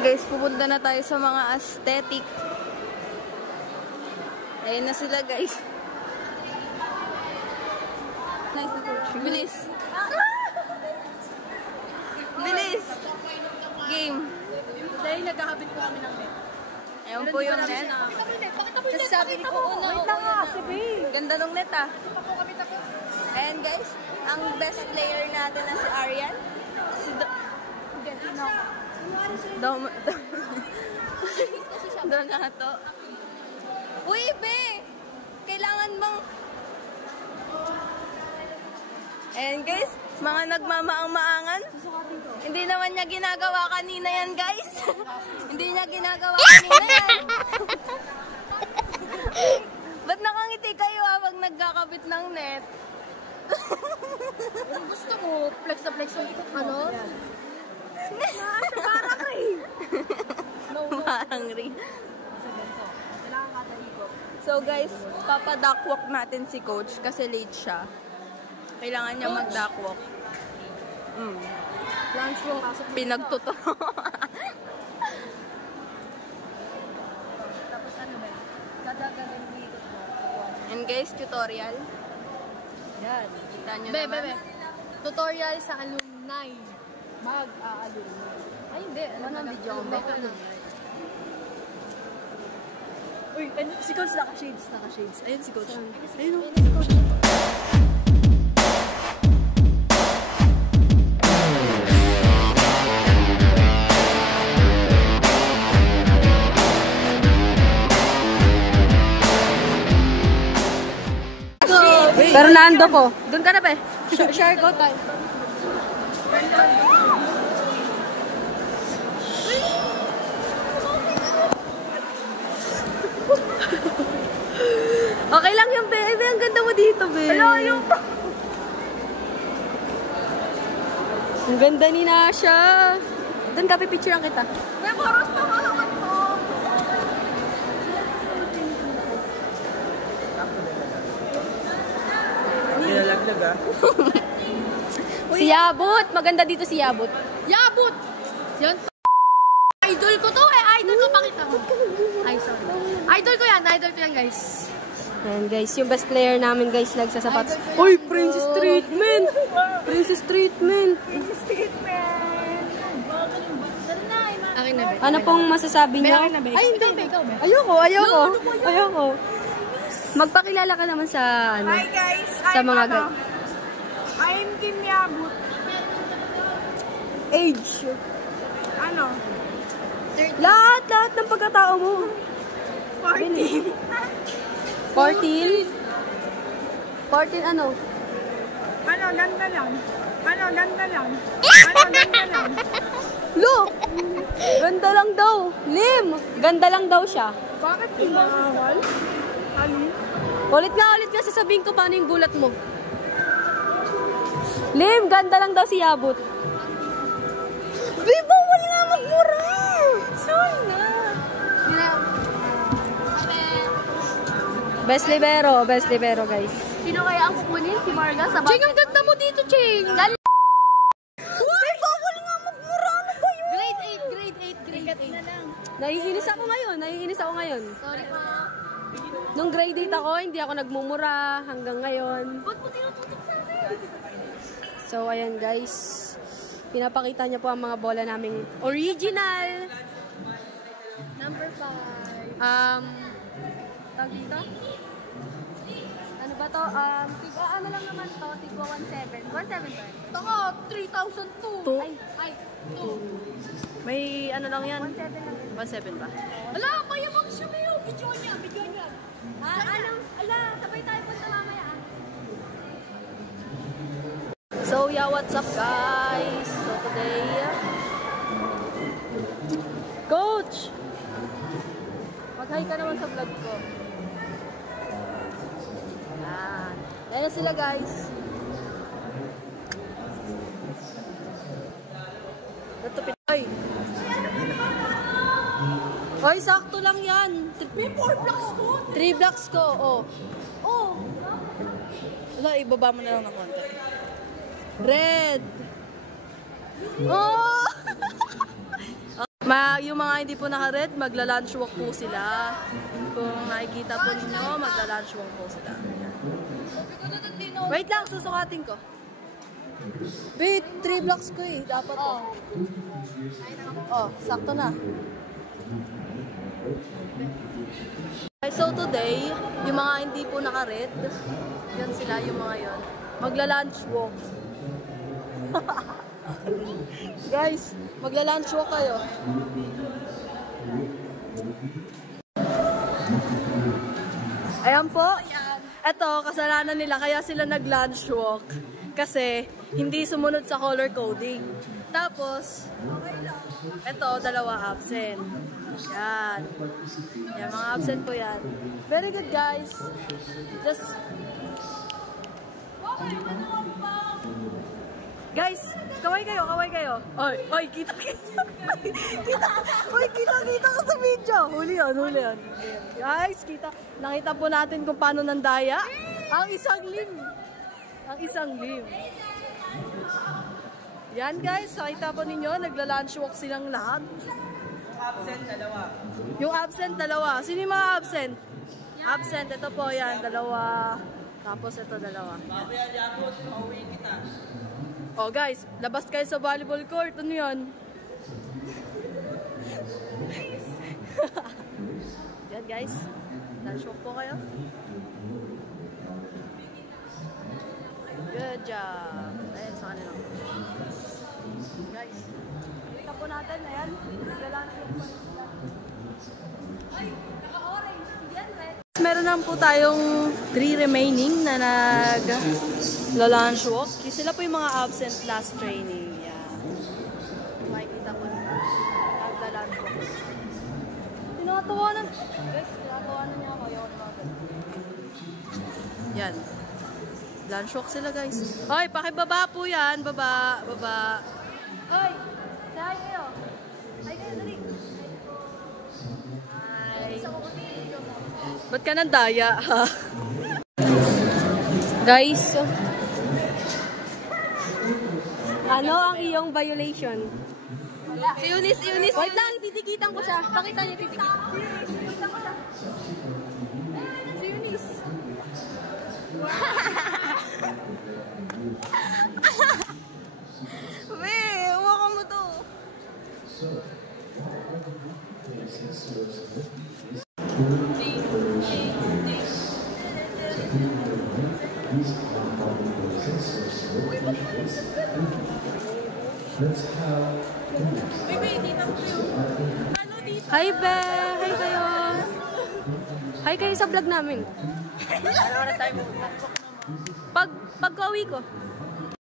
Ayan guys, pupunta na tayo sa mga aesthetic. Ayan na sila guys. Nice na coach. Bilis. Bilis. Game. Dahil nagkakabit po kami ng net. Ayan po yung net. Kasi sabi ko, wait lang nga, ganda nung net ah. Ayan guys, ang best player natin na si Arian. Si Donato. Uy, be! Kailangan bang... Ayan guys, mga nagmamaang-maangan. Hindi naman niya ginagawa kanina yan guys. Hindi niya ginagawa kanina yan. Ba't nakangiti kayo habang nagkakabit ng net? Kung gusto mo, flex na flex yung ano? Parang rin. Parang rin. So guys, papaduckwalk natin si coach kasi late siya. Kailangan niya mag-duckwalk. Lunch yung aso. Pinagtuturo. Tapos ano ba? Kadagaling dito. And guys, tutorial. Yan. Kita nyo naman. Tutorial sa alumni. Mag-alumni. Ay, hindi. Ano ang video ko? Uy, si Coach naka-shades. Ayun si Coach. Ayun si Coach. Fernando po. Doon ka na ba? Share go tayo. Okay lang yung baby. Ang ganda mo dito, baby. Hello, yung... Ang ganda ni Nasha. Doon ka, pipicturean kita. May paros pa malaman ko. Nilalagdag ah. Si Yabut. Maganda dito si Yabut. Yabut! Yan. Idol ko to eh. Idol ko. Pakita mo. Ay, sorry. Idol ko yan guys. Ayan guys, yung best player namin guys nagsasapatos. Uy, Princess Treatment! Princess Treatment! Akin na ba? Ano pong masasabi niyo? Ay, hindi ba? Ikaw ba? Ayoko. Magpakilala ka naman sa ano? Hi guys, Sa mga I'm Kim Yabut. Age. Ano? Lahat ng pagkatao mo. 14. 14 ano? Ano, ganda lang. Look! Ganda lang daw. Lim! Ganda lang daw siya. Bakit bawal? Ulit nga sasabihin ko paano yung gulat mo. Lim, ganda lang daw si Yabut. Di bawal nga magmura! Sorry na. Best libero guys. Sino kaya ang kukunin? Si Marga sa bakit? Ching, ang ganda mo dito, Ching! Uy, bawal nga magmura! Ano ba yun? Grade 8 na lang. Naiinis ako ngayon. Sorry pa. Nung grade 8 ako, hindi ako nagmumura hanggang ngayon. Ba't mo tinututok sa akin? So, ayan guys. Pinapakita niya po ang mga bola naming original. Number 5. Tawag dito? Ano ba to? Ano lang naman to? Tigwa 1.7. 1.7 ba? Taka, 3,002. Two? Ay, 2. May ano lang yan? 1.7 lang. 1.7 ba? Ala, kaya mag-show yun. Video niya. Sabay tayo punta mamaya. So, yeah, what's up guys? So, today, Coach! Mag-hi ka naman sa vlog ko. Yan. Ayan na sila guys. Natupit. Oy, sakto lang yan. 4 blocks ko. 3 blocks ko, oh. Wala, ibaba mo na lang ng konti. Red! Oh! Yung mga hindi po naka-red, magla-lunch walk po sila. Kung nakikita po ninyo, magla-lunch walk po sila. Wait lang, susukatin ko. Wait, 3 blocks ko eh. Dapat to. Oh, sakto na. So today, yung mga hindi po naka-red, yun sila yung mga yun. Magla-lunch walk. Guys, magla-lunch walk kayo. Ayan po. Ito, kasalanan nila kaya sila nag-lunch walk. Kasi hindi sumunod sa color coding. Tapos, ito, dalawa absent. Yan. Yan, mga absent po yan. Very good, guys. Just... Guys, kaway kayo, kaway kayo. Oy, kita. Kita ko sa video. Huli yun. Guys, nakita po natin kung paano nandaya. Ang isang lim. Yan guys, nakita po ninyo, nagla-lunch walk silang lahat. Yung absent, dalawa. Sino yung mga absent? Absent, ito po yan, dalawa. Tapos ito, dalawa. Oh guys, labas kayo sa volleyball court. Ano yun? Yan guys, lunch walk po kayo. Good job. Ayan, sa kanila. Guys, kita po natin, ayan. Nagla-lunch walk po. Ay, naka-orange. Yan, red. Meron lang po tayong 3 remaining na nag-lunch walk. Sila po yung mga absent last training. Yan. Makikita po nila. Nag-lunch walk. Tinatawanan. Guys, tinatawanan niya ako. Yan. Lunch walk sila guys. Hoy, pakibaba po yan. Baba. Hoy, say kayo. Say kayo, dali. Hi. Ba't ka nandaya, ha? Guys. Ano ang iyong violation? Si Eunice. Wait lang, titikitan ko siya. Pakita niyo, titikitan. Si Eunice. Weh, hawakan mo to. Hi, Be! Hi kayo! Hi kayo sa vlog namin. Pag-uwi ko.